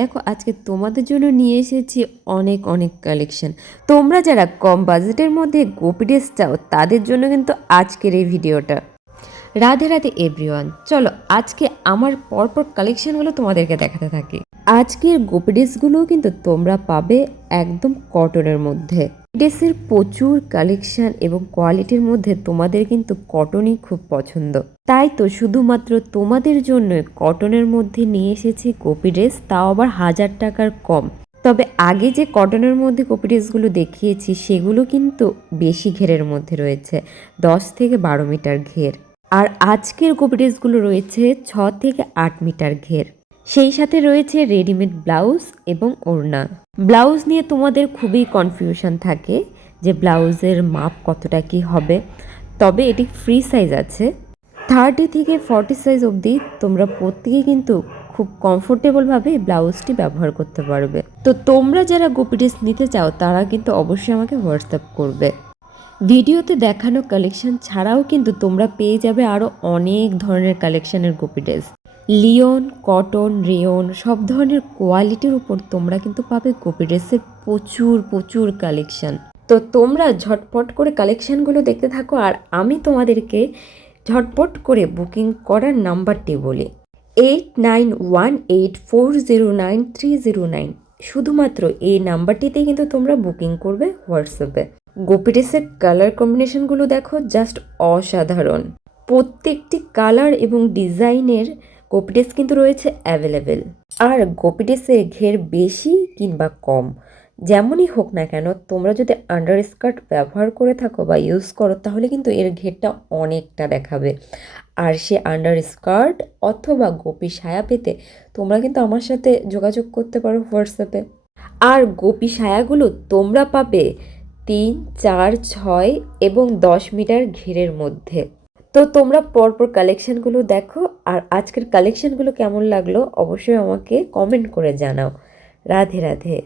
দেখো আজকে তোমাদের জন্য নিয়ে এসেছি অনেক অনেক কালেকশন। তোমরা যারা কম বাজেটের মধ্যে গোপী ড্রেস চাও তাদের জন্য কিন্তু আজকের এই ভিডিওটা। রাধে রাধে এভরিওয়ান, চলো আজকে আমার পরপর কালেকশনগুলো তোমাদেরকে দেখাতে থাকি। আজকের গোপী ড্রেসগুলোও কিন্তু তোমরা পাবে একদম কটনের মধ্যে। ড্রেসের প্রচুর কালেকশন এবং কোয়ালিটির মধ্যে তোমাদের কিন্তু কটনই খুব পছন্দ, তাই তো শুধুমাত্র তোমাদের জন্য কটনের মধ্যে নিয়ে এসেছি গোপী ড্রেস, তাও আবার 1000 টাকার কম। তবে আগে যে কটনের মধ্যে গোপী ড্রেসগুলো দেখিয়েছি সেগুলো কিন্তু বেশি ঘেরের মধ্যে রয়েছে, 10 থেকে 12 মিটার ঘের। আর আজকের গোপী ড্রেসগুলো রয়েছে 6 থেকে 8 মিটার ঘের। সেই সাথে রয়েছে রেডিমেড ব্লাউজ এবং ওড়না। ব্লাউজ নিয়ে তোমাদের খুবই কনফিউশন থাকে যে ব্লাউজের মাপ কতটা কি হবে, তবে এটি ফ্রি সাইজ আছে। 30 থেকে 40 সাইজ অবধি তোমরা প্রত্যেকে কিন্তু খুব কমফোর্টেবলভাবে ব্লাউজটি ব্যবহার করতে পারবে। তো তোমরা যারা গোপী ড্রেস নিতে চাও তারা কিন্তু অবশ্যই আমাকে হোয়াটসঅ্যাপ করবে। ভিডিওতে দেখানো কালেকশন ছাড়াও কিন্তু তোমরা পেয়ে যাবে আরও অনেক ধরনের কালেকশনের গোপী ড্রেস। লিওন, কটন, রেয়ন সব ধরনের কোয়ালিটির উপর তোমরা কিন্তু পাবে গোপী ড্রেসের প্রচুর প্রচুর কালেকশন। তো তোমরা ঝটপট করে কালেকশনগুলো দেখতে থাকো, আর আমি তোমাদেরকে ঝটপট করে বুকিং করার নাম্বারটি বলি। 8918409309। শুধুমাত্র এই নাম্বারটিতে কিন্তু তোমরা বুকিং করবে হোয়াটসঅ্যাপে। গোপী ড্রেসের কালার কম্বিনেশনগুলো দেখো, জাস্ট অসাধারণ। প্রত্যেকটি কালার এবং ডিজাইনের গোপী ড্রেস কিন্তু রয়েছে অ্যাভেলেবেল। আর গোপী ড্রেসের ঘের বেশি কিংবা কম যেমনই হোক না কেন, তোমরা যদি আন্ডার স্কার্ট ব্যবহার করে থাকো বা ইউজ করো তাহলে কিন্তু এর ঘেরটা অনেকটা দেখাবে। আর সে আন্ডার স্কার্ট অথবা গোপী সায়া পেতে তোমরা কিন্তু আমার সাথে যোগাযোগ করতে পারো হোয়াটসঅ্যাপে। আর গোপী সায়াগুলো তোমরা পাবে 3, 4, 6 এবং 10 মিটার ঘেরের মধ্যে। তো তোমরা পরপর কালেকশনগুলো দেখো, আর আজকের কালেকশনগুলো কেমন লাগলো অবশ্যই আমাকে কমেন্ট করে জানাও। রাধে রাধে।